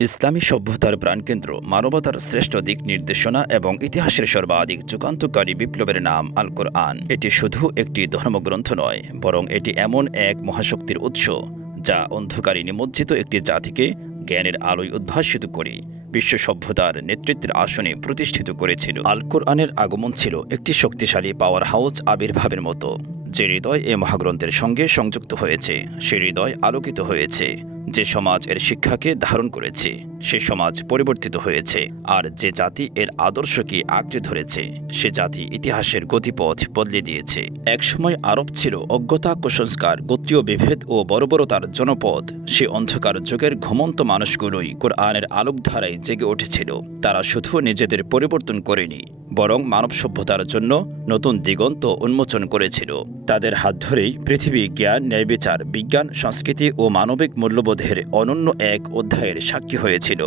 ইসলামী সভ্যতার প্রাণকেন্দ্র, মানবতার শ্রেষ্ঠ দিক নির্দেশনা এবং ইতিহাসের সর্বাধিক যুগান্তকারী বিপ্লবের নাম আল কোরআন। এটি শুধু একটি ধর্মগ্রন্থ নয়, বরং এটি এমন এক মহাশক্তির উৎস যা অন্ধকারে নিমজ্জিত একটি জাতিকে জ্ঞানের আলোয় উদ্ভাসিত করে বিশ্ব সভ্যতার নেতৃত্বের আসনে প্রতিষ্ঠিত করেছিল। আল কোরআনের আগমন ছিল একটি শক্তিশালী পাওয়ার হাউস আবির্ভাবের মতো। যে হৃদয় এ মহাগ্রন্থের সঙ্গে সংযুক্ত হয়েছে, সে হৃদয় আলোকিত হয়েছে। যে সমাজ এর শিক্ষাকে ধারণ করেছে, সে সমাজ পরিবর্তিত হয়েছে। আর যে জাতি এর আদর্শকে আঁকড়ে ধরেছে, সে জাতি ইতিহাসের গতিপথ বদলে দিয়েছে। একসময় আরব ছিল অজ্ঞতা, কুসংস্কার, গোত্রীয় বিভেদ ও বর্বরতার জনপদ। সে অন্ধকার যুগের ঘুমন্ত মানুষগুলোই কোরআনের আলোকধারায় জেগে উঠেছিল। তারা শুধু নিজেদের পরিবর্তন করেনি, বরং মানব সভ্যতার জন্য নতুন দিগন্ত উন্মোচন করেছিল। তাদের হাত ধরেই পৃথিবী জ্ঞান, ন্যায়বিচার, বিজ্ঞান, সংস্কৃতি ও মানবিক মূল্যবোধের অনন্য এক অধ্যায়ের সাক্ষী হয়েছিল।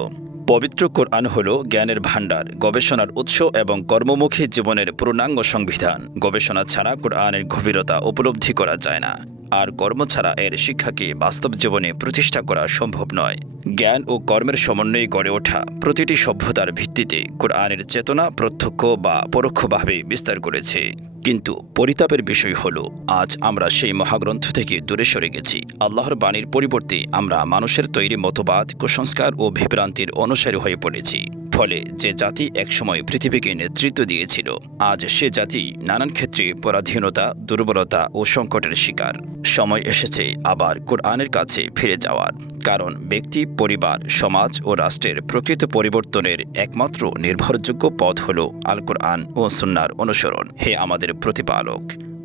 পবিত্র কোরআন হল জ্ঞানের ভাণ্ডার, গবেষণার উৎস এবং কর্মমুখী জীবনের পূর্ণাঙ্গ সংবিধান। গবেষণা ছাড়া কোরআনের গভীরতা উপলব্ধি করা যায় না, আর কর্ম ছাড়া এর শিক্ষাকে বাস্তব জীবনে প্রতিষ্ঠা করা সম্ভব নয়। জ্ঞান ও কর্মের সমন্বয়ে গড়ে ওঠা প্রতিটি সভ্যতার ভিত্তিতে কোরআনের চেতনা প্রত্যক্ষ বা পরোক্ষভাবে বিস্তার করেছে। কিন্তু পরিতাপের বিষয় হল, আজ আমরা সেই মহাগ্রন্থ থেকে দূরে সরে গেছি। আল্লাহর বাণীর পরিবর্তে আমরা মানুষের তৈরি মতবাদ, কুসংস্কার ও বিভ্রান্তির অনুসারী হয়ে পড়েছি। ফলে যে জাতি একসময় পৃথিবীকে নেতৃত্ব দিয়েছিল, আজ সে জাতি নানান ক্ষেত্রে পরাধীনতা, দুর্বলতা ও সংকটের শিকার। সময় এসেছে আবার কোরআনের কাছে ফিরে যাওয়ার, কারণ ব্যক্তি, পরিবার, সমাজ ও রাষ্ট্রের প্রকৃত পরিবর্তনের একমাত্র নির্ভরযোগ্য পথ হল আল কোরআন ও সুন্নাহর অনুসরণ। হে আমাদের প্রতিপালক,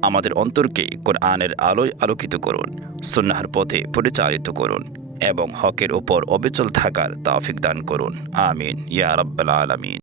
আমাদের অন্তরকে কোরআনের আলোয় আলোকিত করুন, সুন্নাহর পথে পরিচালিত করুন এবং হকের ওপর অবিচল থাকার তৌফিক দান করুন। আমিন ইয়া রাব্বাল আলামিন।